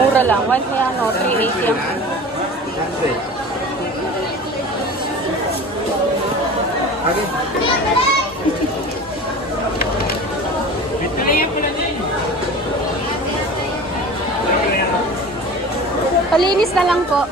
Mura lang. 380 ang kilo. Palinis na lang po.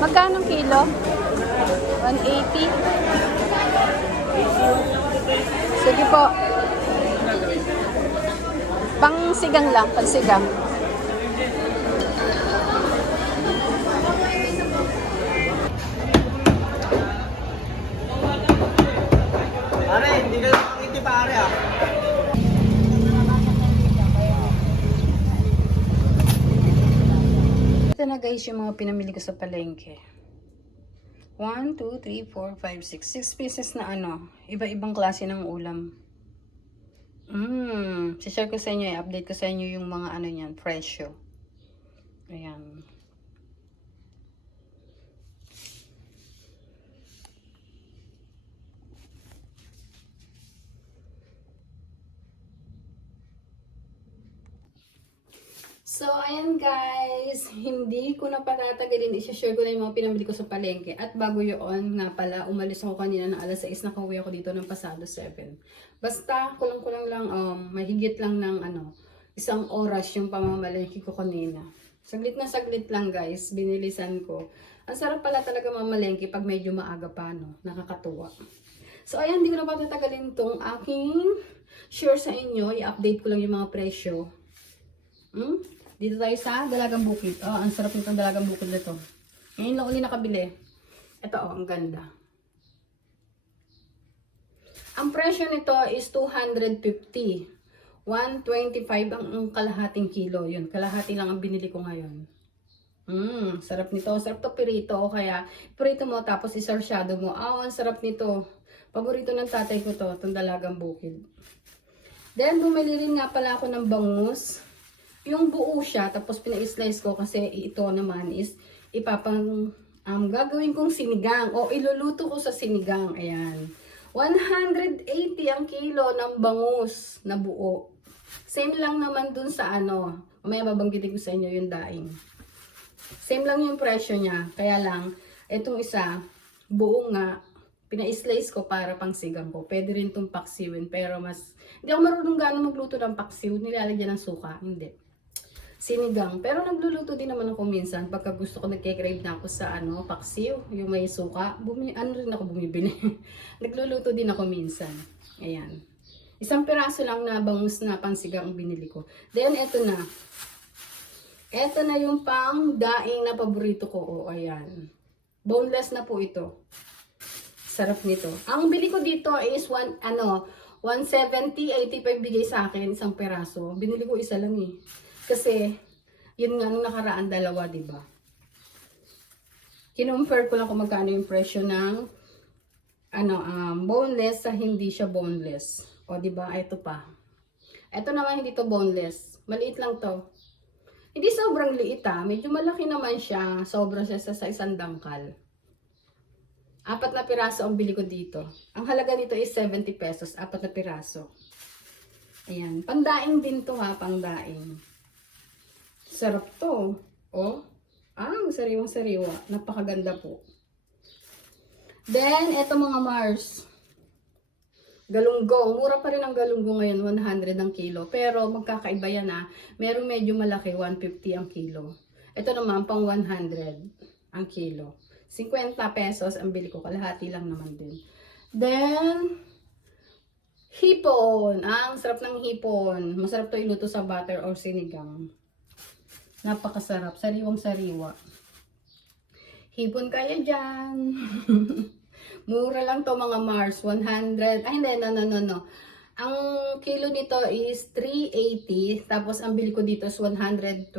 Magkano kilo? 180. Sige po. Pang sigang lang, pang sigang. Pare, hindi ka lang makakiti pare ah. Ito na guys yung mga pinamili ko sa palengke. 1, 2, 3, 4, 5, 6. 6 pieces na ano. Iba-ibang klase ng ulam. Si-share ko sa inyo, i-update ko sa inyo yung mga ano niyan, presyo. Ayan. So, ayan guys, hindi ko na patatagalin, i-share ko na yung mga pinamili ko sa palengke. At bago yun, nga pala, umalis ako kanina ng alas 6, nakauwi ako dito ng pasado 7. Basta, kulang-kulang lang, mahigit lang ng isang oras yung pamamalengke ko kanina. Saglit na saglit lang guys, binilisan ko. Ang sarap pala talaga mamalengke pag medyo maaga pa, no? Nakakatuwa. So, ayan, hindi ko na patatagalin tong aking share sa inyo. I-update ko lang yung mga presyo. Dito tayo sa Dalagang Bukid. Oh, ang sarap nitong Dalagang Bukid nito. Ngayon lang uli nakabili. Ito ang ganda. Ang presyo nito is 250. 125 ang kalahating kilo. Yun, kalahati lang ang binili ko ngayon. Sarap nito. Sarap to pirito. O kaya, pirito mo tapos isarsyado mo. Ang sarap nito. Paborito ng tatay ko to, itong Dalagang Bukid. Then, bumili rin nga pala ako ng bangus. Yung buo siya, tapos pina-slice ko kasi ito naman is gagawin kong sinigang o iluluto ko sa sinigang. Ayan. 180 ang kilo ng bangus na buo. Same lang naman dun sa mamaya babanggitin ko sa inyo yung daing. Same lang yung presyo niya. Kaya lang, itong isa, buo nga, pina-slice ko para pang sigang ko. Pwede rin itong paksiwin, pero hindi ako marunong gaano magluto ng paksiw. Nilalagyan ng suka. Hindi. Sinigang. Pero nagluluto din naman ako minsan pagka gusto ko nagke-crave na ako sa paksiw, yung may suka. Rin ako bumibili. Nagluluto din ako minsan. Ayan. Isang piraso lang na bangus na pansigang ang binili ko. Then eto na. Eto na yung pang daing na paborito ko. O ayan. Boneless na po ito. Sarap nito. Ang bili ko dito is 170, 85 bigay sa akin isang piraso. Binili ko isa lang eh. Kasi, yun nga, nung nakaraan, dalawa, diba? Kinumpare ko lang kung magkano yung presyo ng boneless sa hindi siya boneless. O, diba? Ito pa. Ito naman, hindi to boneless. Maliit lang to. Hindi sobrang liit Medyo malaki naman siya. Sobra siya sa isang dangkal. 4 na piraso ang bili ko dito. Ang halaga nito is 70 pesos. 4 na piraso. Ayan. Pandaing din to pangdaing. Sarap to. Oh. Sariwang-sariwa. Napakaganda po. Then, eto mga Mars. Galunggong. Mura pa rin ang galunggong ngayon. 100 ang kilo. Pero, magkakaiba yan Merong medyo malaki. 150 ang kilo. Ito naman, pang 100 ang kilo. 50 pesos ang bili ko. Kalahati lang naman din. Then, hipon. Ang sarap ng hipon. Masarap to iluto sa butter or sinigang. Napakasarap. Sariwang-sariwa. Hipon kaya dyan. Mura lang to mga Mars. 100. Ay, hindi. No. Ang kilo nito is 380. Tapos, ang bili ko dito is 122.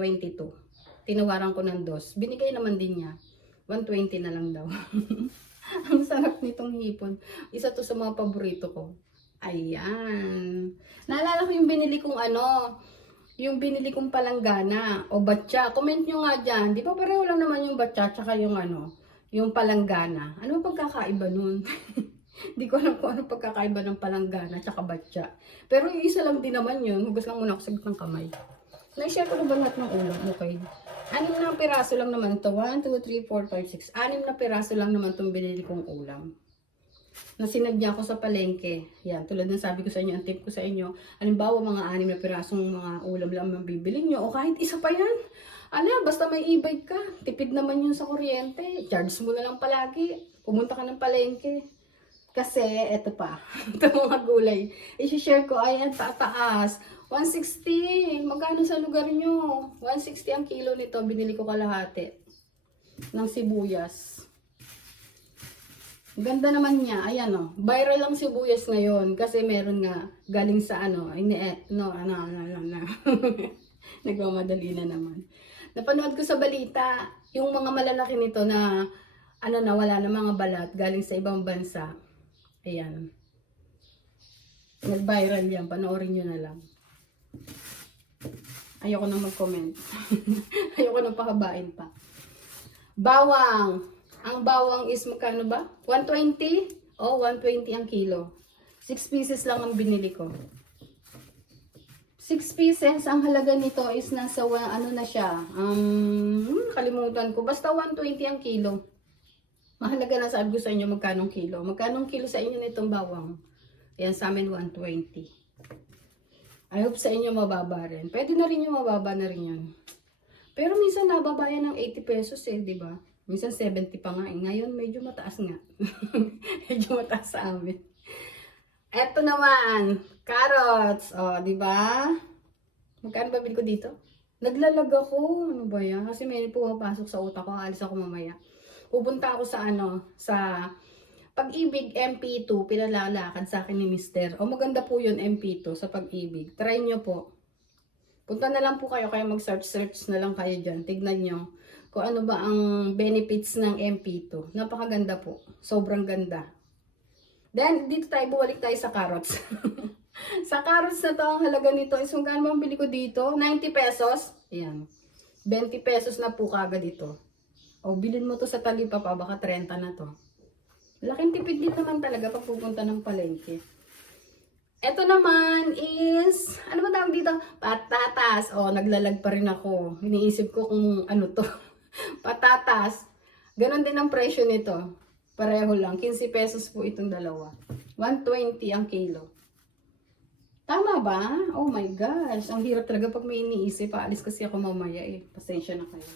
Tinawaran ko ng dos. Binigay naman din niya. 120 na lang daw. Ang sarap nitong hipon. Isa to sa mga paborito ko. Ayan. Naalala ko yung binili kong yung binili kong palanggana o batya. Comment nyo nga dyan. Di ba pareho lang naman yung batya tsaka yung palanggana. Ano ba pagkakaiba nun? Hindi ko alam kung ano pagkakaiba ng palanggana at batya. Pero yung isa lang din naman yun. Hugas lang muna ako sa gitnang kamay. Na-share ko na ba lahat ng ulam? Okay. 6 na piraso lang naman to. 1, 2, 3, 4, 5, 6. 6 na piraso lang naman itong binili kong ulam. Nasinag niya ako sa palengke. Yan, tulad ng sabi ko sa inyo, ang tip ko sa inyo, halimbawa mga 6 na pirasong mga ulam lang ang bibili nyo, o kahit isa pa yan. Ano, basta may e-bike ka, tipid naman yun sa kuryente. Charge mo na lang palagi. Pumunta ka ng palengke. Kasi, eto pa, ito mga gulay. I-share ko, ayan, tataas. 160. Magkano sa lugar nyo? 160 ang kilo nito. Binili ko kalahati. Ng sibuyas. Ganda naman niya. Ayan o. Viral lang sibuyas ngayon. Kasi meron nga galing sa ano. Nagmamadali na naman. Napanood ko sa balita. Yung mga malalaki nito na wala na mga balat. Galing sa ibang bansa. Ayan. Nag-viral yan. Panoorin nyo na lang. Ayoko na mag-comment. Ayoko na pahabain pa. Bawang. Ang bawang is magkano ba? 120? Oh, 120 ang kilo. 6 pieces lang ang binili ko. 6 pieces, ang halaga nito is nasa, ano na siya, kalimutan ko. Basta 120 ang kilo. Mahalaga na sabi ko sa inyo magkanong kilo. Magkanong kilo sa inyo nitong bawang? Ayan, sa amin 120. I hope sa inyo mababa rin. Pwede na rin yung mababa na rin yan. Pero minsan nababa yan ng 80 pesos eh, di ba? Minsan 70 pa nga eh. Ngayon medyo mataas nga. Medyo mataas sa amin. Eto naman, carrots. O, di ba? Magkano ba bili ko dito? Naglalag ako. Ano ba yan? Kasi may pumapasok sa utak ko. Alis ako mamaya. Pupunta ako sa sa Pag-ibig MP2. Pinalalakad sa akin ni Mister. O, maganda po yun MP2 sa Pag-ibig. Try nyo po. Punta na lang po kayo. Kaya mag-search na lang kayo dyan. Tignan nyo kung ano ba ang benefits ng MP2. Napakaganda po. Sobrang ganda. Then, dito tayo, buwalik tayo sa carrots. Sa carrots na to, ang halaga nito is kung kano bang bili ko dito, 90 pesos. Ayan. 20 pesos na po kagad ito. O, bilhin mo to sa talipapa, baka 30 na to. Laking tipid din naman talaga pag pupunta ng palengke. Ito naman is, ano ba tawag dito? Patatas. O, naglalag pa rin ako. Iniisip ko kung ano to. Patatas. Ganon din ang presyo nito. Pareho lang. 15 pesos po itong dalawa. 120 ang kilo. Tama ba? Oh my gosh. Ang hirap talaga pag may iniisip. Paalis kasi ako mamaya eh. Pasensya na kayo.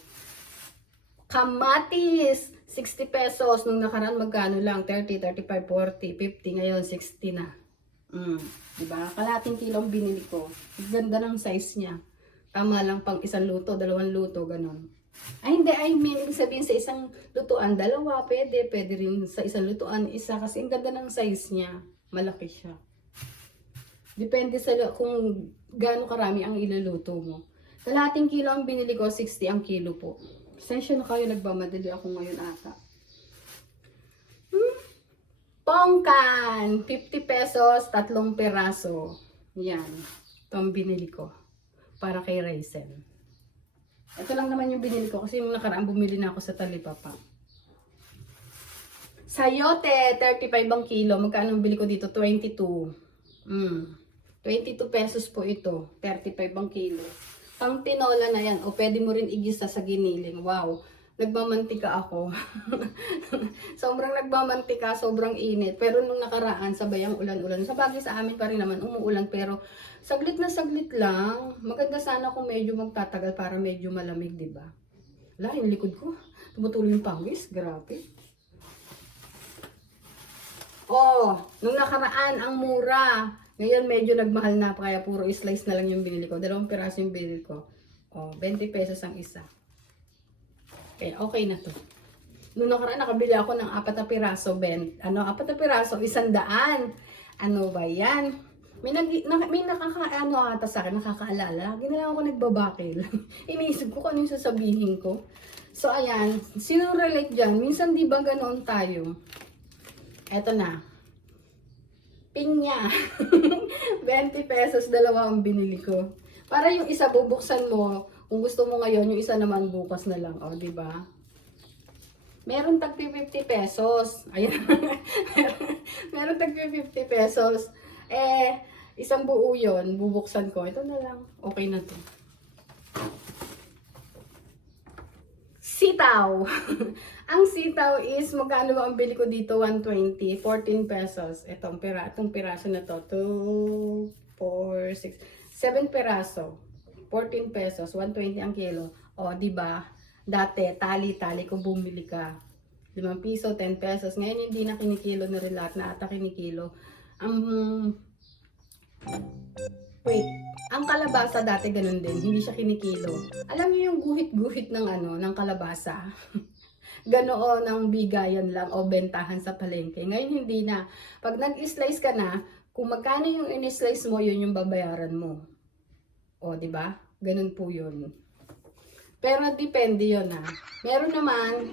Kamatis. 60 pesos. Nung nakaraan magkano lang? 30, 35, 40, 50. Ngayon 60 na. Diba? Kalating kilo ang binili ko. Ganda ng size niya. Tama lang pang isang luto, 2 luto, ganon. Ay, hindi. I mean, sabihin sa isang lutuan, 2, pwede. Pwede rin sa isang lutuan, isa. Kasi ang ganda ng size niya. Malaki siya. Depende sa kung gaano karami ang iluluto mo. Kalating kilo ang binili ko, 60 ang kilo po. Pasensya na kayo, nagmamadali ako ngayon ata. Pongkan! 50 pesos, 3 peraso. Yan. Ito ang binili ko. Para kay Raizel. Ito lang naman yung binili ko kasi yung nakaraan bumili na ako sa talipapa. Sayote, 35 ang kilo. Magkano ang bili ko dito? 22. 22 pesos po ito. 35 ang kilo. Pang tinola na yan. O pwede mo rin igisa sa giniling. Wow. Nagmamantika ako. Sobrang nagmamantika, sobrang init. Pero nung nakaraan, sabay ang ulan-ulan. Sa bagay sa amin pa rin naman, umuulan. Pero saglit na saglit lang. Maganda sana kung medyo magtatagal para medyo malamig, diba? Wala, yung likod ko. Tumutuloy yung pangis. Grabe. Oh, nung nakaraan, ang mura. Ngayon medyo nagmahal na. Kaya puro slice na lang yung binili ko. 2 piraso yung binili ko. Oh, 20 pesos ang isa. Okay, okay na to. Noong nakaraan, nakabili ako ng 4 na piraso, 4 na piraso, 100. Ano ba yan? May nakakaano ata sa akin, nakakaalala. Lagi na lang ako nagbabakil. Iniisip ko kung ano yung sasabihin ko. So, ayan. Sino relate dyan? Minsan di ba ganoon tayo? Eto na. Pinya. 20 pesos, 2 ang binili ko. Para yung isa bubuksan mo, kung gusto mo ngayon, yung isa naman bukas na lang. O, diba? Meron tag 50 pesos. Ayan. Meron tag 50 pesos. Isang buo yun. Bubuksan ko. Ito na lang. Okay na to. Sitaw. Ang sitaw is, magkano ba ang bili ko dito? 120. 14 pesos. Itong piraso na to. 2, 4, 6, 7 piraso. 14 pesos. 120 ang kilo. O, diba? Dati, tali-tali kung bumili ka. 5 piso, 10 pesos. Ngayon, hindi na kinikilo na rin lahat na ata kinikilo. Wait, ang kalabasa dati ganun din, hindi siya kinikilo. Alam niyo yung guhit-guhit ng ng kalabasa? Ganoon ang bigayan lang o bentahan sa palengke. Ngayon hindi na. Pag nag-slice ka na, kung magkano yung in-slice mo, yun yung babayaran mo. O, di ba? Ganun po yun. Pero depende yun ha. Meron naman,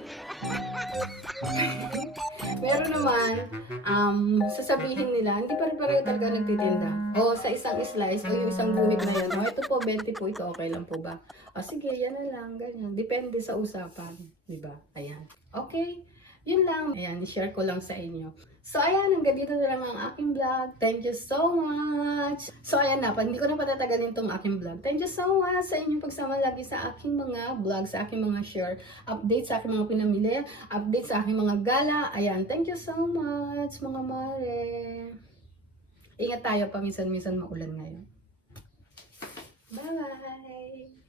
sasabihin nila, hindi pare-pareho talaga nagtitinda. O sa isang slice, o yung isang guhit na yan, o ito po, 20 po, ito okay lang po ba? O sige, yan na lang, ganyan. Depende sa usapan, di ba? Ayan. Okay, yun lang. Ayan, i-share ko lang sa inyo. So, ayan, hanggang dito na lang ang aking vlog. Thank you so much! So, ayan na, hindi ko na patatagalin tong aking vlog. Thank you so much sa inyong pagsama lagi sa aking mga vlog, sa aking mga share, update sa aking mga pinamili, update sa aking mga gala. Ayan, thank you so much, mga mare. Ingat tayo, paminsan-minsan maulan ngayon. Bye-bye!